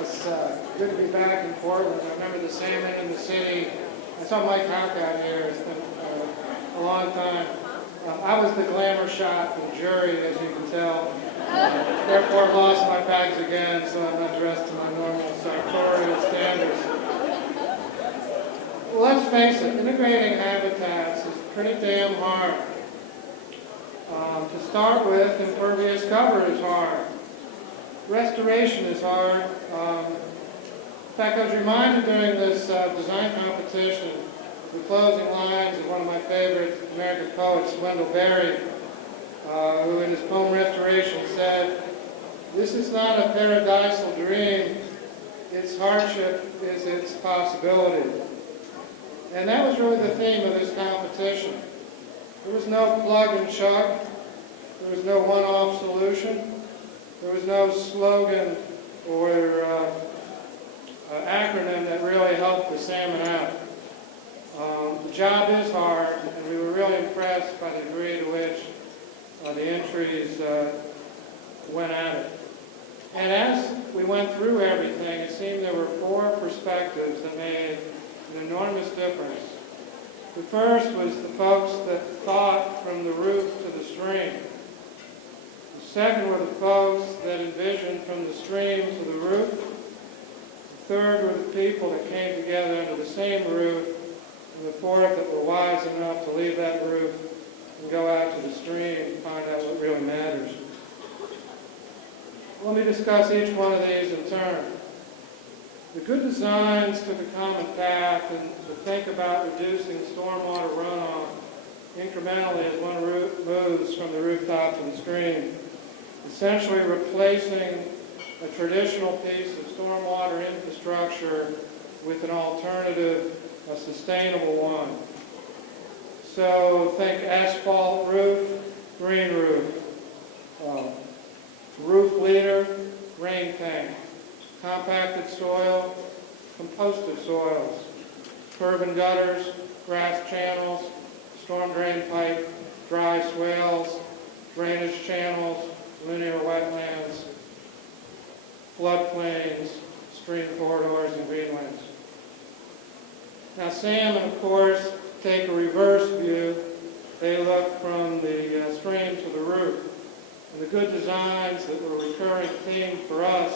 It's good to be back in Portland. I remember the salmon in the city. I saw Mike Houck out here. It's been a long time. I was the glamour shot in jury, as you can tell. Therefore, lost my bags again, so I'm not dressed to my normal sartorial standards. Well, let's face it, integrating habitats is pretty damn hard. To start with, impervious cover is hard. Restoration is hard. In fact, I was reminded during this design competition the closing lines of one of my favorite American poets, Wendell Berry, who in his poem Restoration said, "This is not a paradisal dream, its hardship is its possibility." And that was really the theme of this competition. There was no plug and chug. There was no one-off solution. There was no slogan or acronym that really helped the salmon out. The job is hard, and we were really impressed by the degree to which the entries went at it. And as we went through everything, it seemed there were four perspectives that made an enormous difference. The first was the folks that thought from the roof to the stream. The second were the folks that envisioned from the stream to the roof. The third were the people that came together under the same roof. And the fourth that were wise enough to leave that roof and go out to the stream and find out what really matters. Let me discuss each one of these in turn. The good designs took a common path and to think about reducing stormwater runoff incrementally as one moves from the rooftop to the stream, essentially replacing a traditional piece of stormwater infrastructure with an alternative, a sustainable one. So think asphalt roof, green roof, roof leader, rain tank, compacted soil, composted soils, curb and gutters, grass channels, storm drain pipe, dry swales, drainage channels, linear wetlands, floodplains, stream corridors, and greenlands. Now salmon, of course, take a reverse view. They look from the stream to the roof. And the good designs that were a recurring theme for us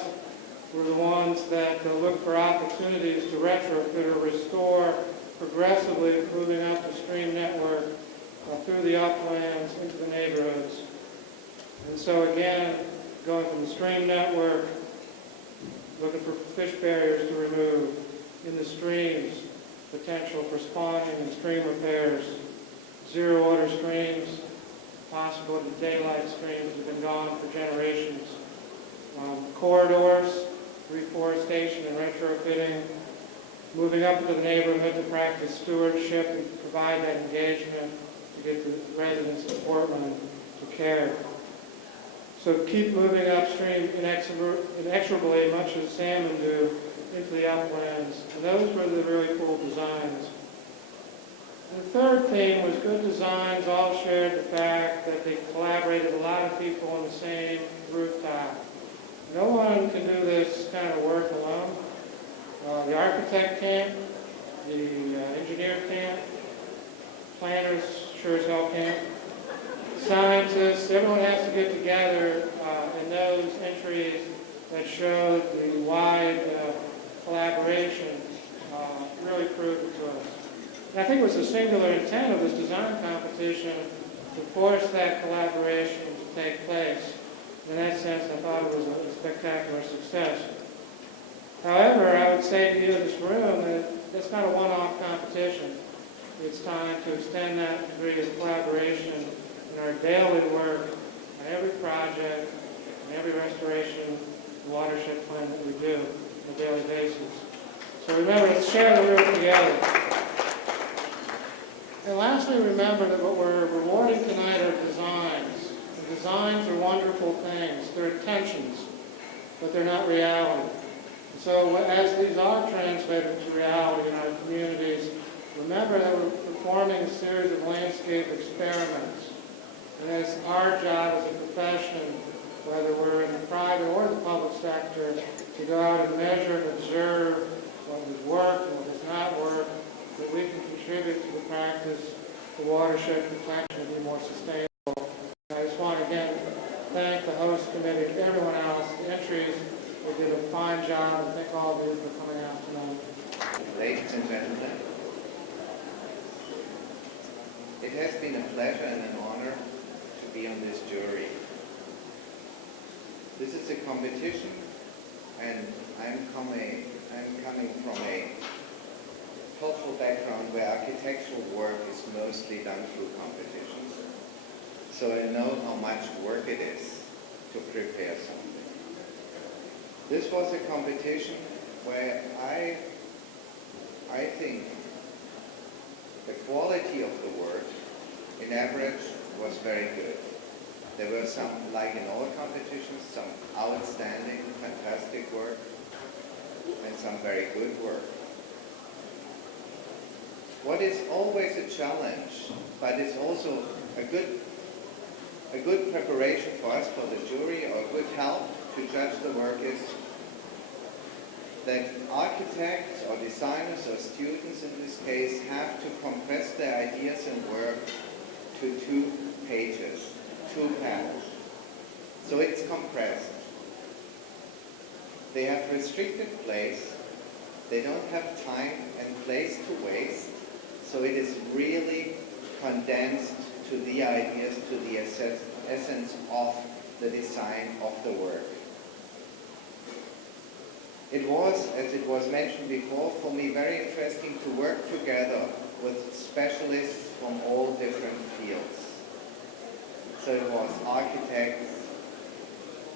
were the ones that look for opportunities to retrofit or restore, progressively moving up the stream network through the uplands into the neighborhoods. And so again, going from the stream network, looking for fish barriers to remove in the streams, potential for spawning and stream repairs, zero order streams, possibility of daylight streams have been gone for generations. Corridors, reforestation and retrofitting, moving up into the neighborhood to practice stewardship and provide that engagement to get the residents of Portland to care. So keep moving upstream inexorably, much as salmon do, into the uplands. And those were the really cool designs. And the third theme was good designs all shared the fact that they collaborated a lot of people on the same rooftop. No one can do this kind of work alone. The architect can't, the engineer can't, planners sure as hell can't. Scientists, everyone has to get together, and those entries that showed the wide collaboration really proved it to us. And I think it was the singular intent of this design competition to force that collaboration to take place. In that sense, I thought it was a spectacular success. However, I would say to you in this room that that's not a one-off competition. It's time to extend that degree of collaboration in our daily work on every project, on every restoration watershed plan that we do on a daily basis. So remember, let's share the room together. And lastly, remember that what we're rewarding tonight are designs. And designs are wonderful things. They're intentions, but they're not reality. So as these are translated to reality in our communities, remember that we're performing a series of landscape experiments. And it's our job as a profession, whether we're in the private or the public sector, to to go out and measure and observe what has worked and what has not worked, that we can contribute to the practice, the watershed protection, and be more sustainable. And I just want to again thank the host committee, everyone else, the entries. They did a fine job, and thank all of you for coming out tonight. Ladies and gentlemen, it has been a pleasure and an honor to be on this jury. This is a competition, and I'm coming from a cultural background where architectural work is mostly done through competitions. So I know how much work it is to prepare something. This was a competition where I think the quality of the work, in average, was very good. There were some, like in all competitions, some outstanding, fantastic work, and some very good work. What is always a challenge, but it's also a good preparation for us, for the jury, or a good help to judge the work, is that architects or designers or students in this case have to compress their ideas and work to 2 pages, 2 panels. So it's compressed. They have restricted place. They don't have time and place to waste. So it is really condensed to the ideas, to the essence of the design of the work. It was, as it was mentioned before, for me very interesting to work together with specialists from all different fields. So it was architects,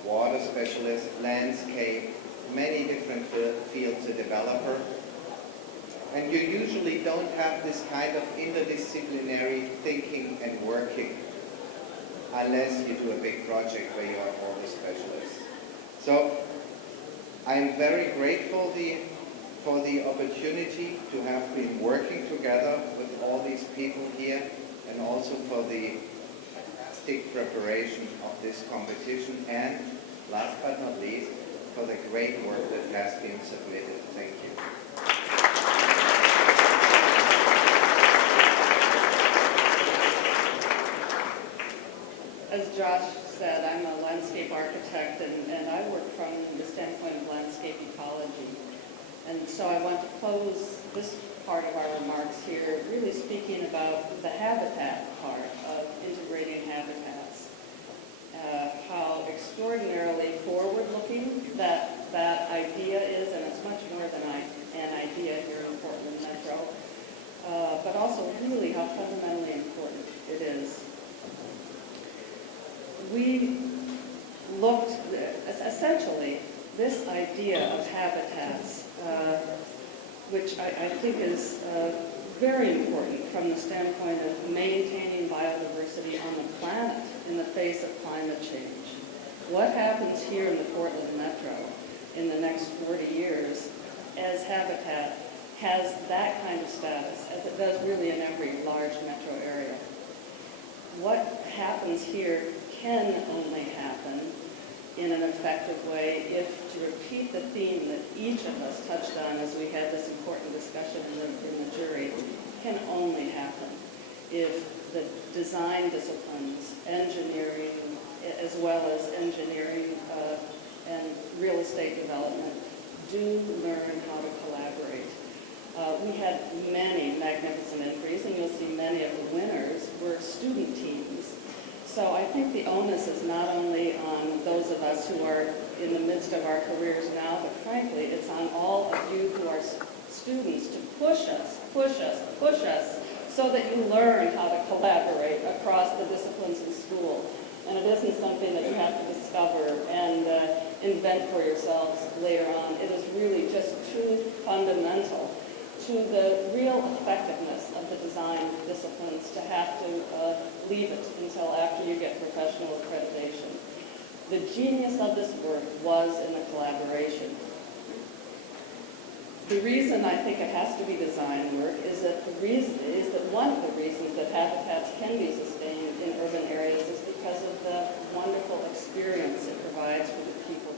water specialists, landscape, many different fields, a developer. And you usually don't have this kind of interdisciplinary thinking and working unless you do a big project where you have all the specialists. So I'm very grateful for the opportunity to have been working together with all these people here, and also for the fantastic preparation of this competition, and last but not least, for the great work that has been submitted. Thank you. As Josh said, I'm a landscape architect, and I work from the standpoint of landscape ecology. And so I want to close this part of our remarks here really speaking about the habitat part of integrating habitats. How extraordinarily forward-looking that idea is, and it's much more than an idea here in Portland Metro, but also really how fundamentally important it is. We looked, essentially, this idea of habitats, which I think is very important from the standpoint of maintaining biodiversity on the planet in the face of climate change. What happens here in the Portland Metro in the next 40 years as habitat has that kind of status, as it does really in every large metro area. What happens here can only happen in an effective way if, to repeat the theme that each of us touched on as we had this important discussion in the jury, can only happen if the design disciplines, engineering, as well as engineering and real estate development, do learn how to collaborate. We had many magnificent entries, and you'll see many of the winners were student teams. So I think the onus is not only on those of us who are in the midst of our careers now, but frankly, it's on all of you who are students to push us, so that you learn how to collaborate across the disciplines in school. And it isn't something that you have to discover and invent for yourselves later on. It is really just too fundamental to the real effectiveness of the design disciplines to have to leave it until after you get professional accreditation. The genius of this work was in the collaboration. The reason I think it has to be design work is that one of the reasons that habitats can be sustained in urban areas is because of the wonderful experience it provides for the people